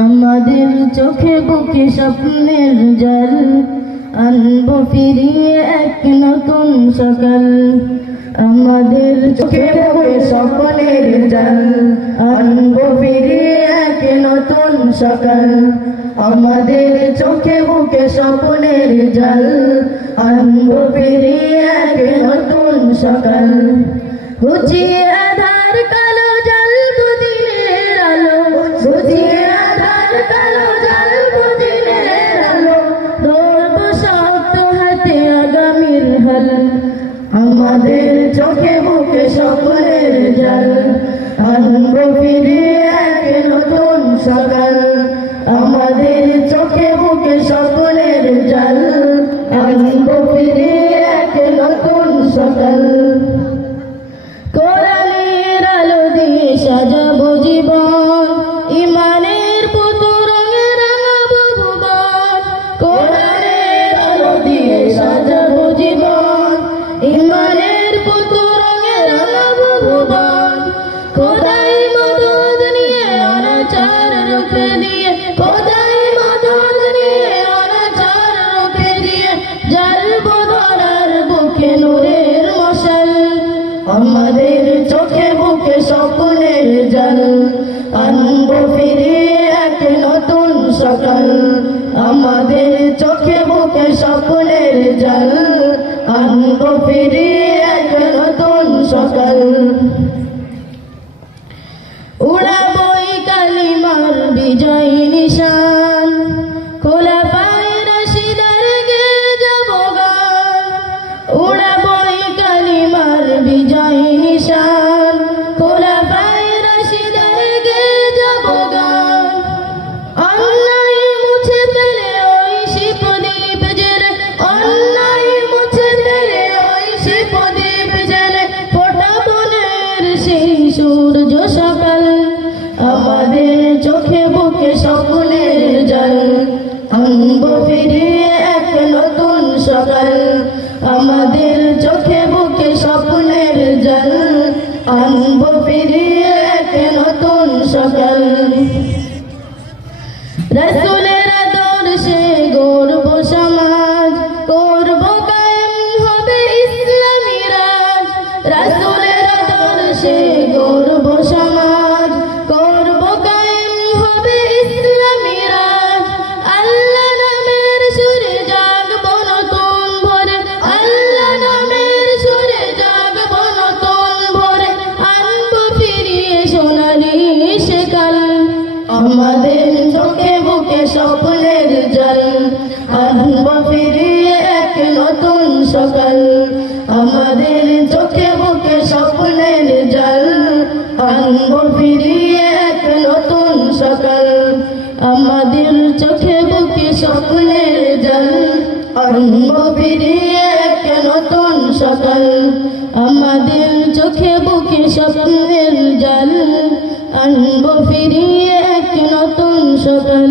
আমাদের চোখে বুকে স্বপ্নের জল, আনবো ফিরিয়ে এক নতুন সকাল। আমাদের চোখে বুকে স্বপ্নের জল, আনবো ফিরিয়ে এক নতুন সকাল। আমাদের চোখে বুকে স্বপ্নের জল, আনবো ফিরিয়ে এক নতুন সকাল। ঘুচিয়ে আধার কালো জল দিনের আলো, ঘুচিয়ে আধার কালো জল দিনের আলো, ধরব শক্ত হাতে আগামীর হাল। আমাদের চোখে বুকে স্বপ্নের জল, আনবো ফিরিয়ে এক নতুন সকাল। আমাদের চোখে বুকে স্বপ্নের জল, আনবো ফিরিয়ে এক নতুন সকাল। কোরআনের আলো দিয়ে সাজাবো জীবন, ইমানের পুতুল রঙে রাঙাবো ভুবন। কোরআনের আলো দিয়ে সাজাবো জীবন, ইমানের পুতুল রঙে রাঙাবো ভুবন। খোদাই মদদ নিয়ে অনাচার রুখে দিয়ে, খোদাই মদদ নিয়ে অনাচার রুখে দিয়ে, জ্বালবো ধরার বুকে নূরের মশাল। আমাদের চোখে বুকে স্বপ্নের জল, আনবো ফিরিয়ে এক নতুন সকাল। আমাদের চোখে বুকে স্বপ্নের জল, আনবো ফিরিয়ে এক নতুন সকাল। উড়াবই কালিমার বিজয় নিশান, খোলাফায়ে রাশিদার গেয়ে যাব গান। উড়াবই কালিমার বিজয় নিশান, খোলাফায়ে রাশিদার গেয়ে যাব গান। অন্যায় মুছে ফেলে ওই শিবদ্বীপ জেলে, অন্যায় মুছে ফেলে ওই শিবদ্বীপ জেলে, ফোটাবো নের সেই সূর্য সকাল। আমাদের চোখে বুকে স্বপ্নের জল, আনবো ফিরিয়ে এক নতুন সকাল। আমাদের চোখে বুকে স্বপ্নের জল, আনবো ফিরিয়ে এক নতুন সকাল। রাসূলের আদর্শে গড়ব সমাজ, করব কায়েম হবে ইসলামী রাজ। রাসূলের আদর্শে গড়ব সমাজ, করব কায়েম হবে ইসলামী রাজ। আল্লাহ নামের সুরে জাগবো নতুন ভোরে, আল্লাহ নামের সুরে জাগবো নতুন ভোরে, আনবো ফিরিয়ে সোনালি সেকাল। আমাদের চোখে বুকে স্বপ্নের জল, আনবো ফিরিয়ে এক নতুন সকাল। আমাদের চোখে বুকে স্বপ্নের জল, আনবো ফিরিয়ে এক নতুন সকাল। আমাদের চোখে বুকে স্বপ্নের জল, আনবো ফিরিয়ে এক নতুন সকাল। আমাদের চোখে বুকে স্বপ্নের জল, আনবো ফিরিয়ে এক নতুন সকাল।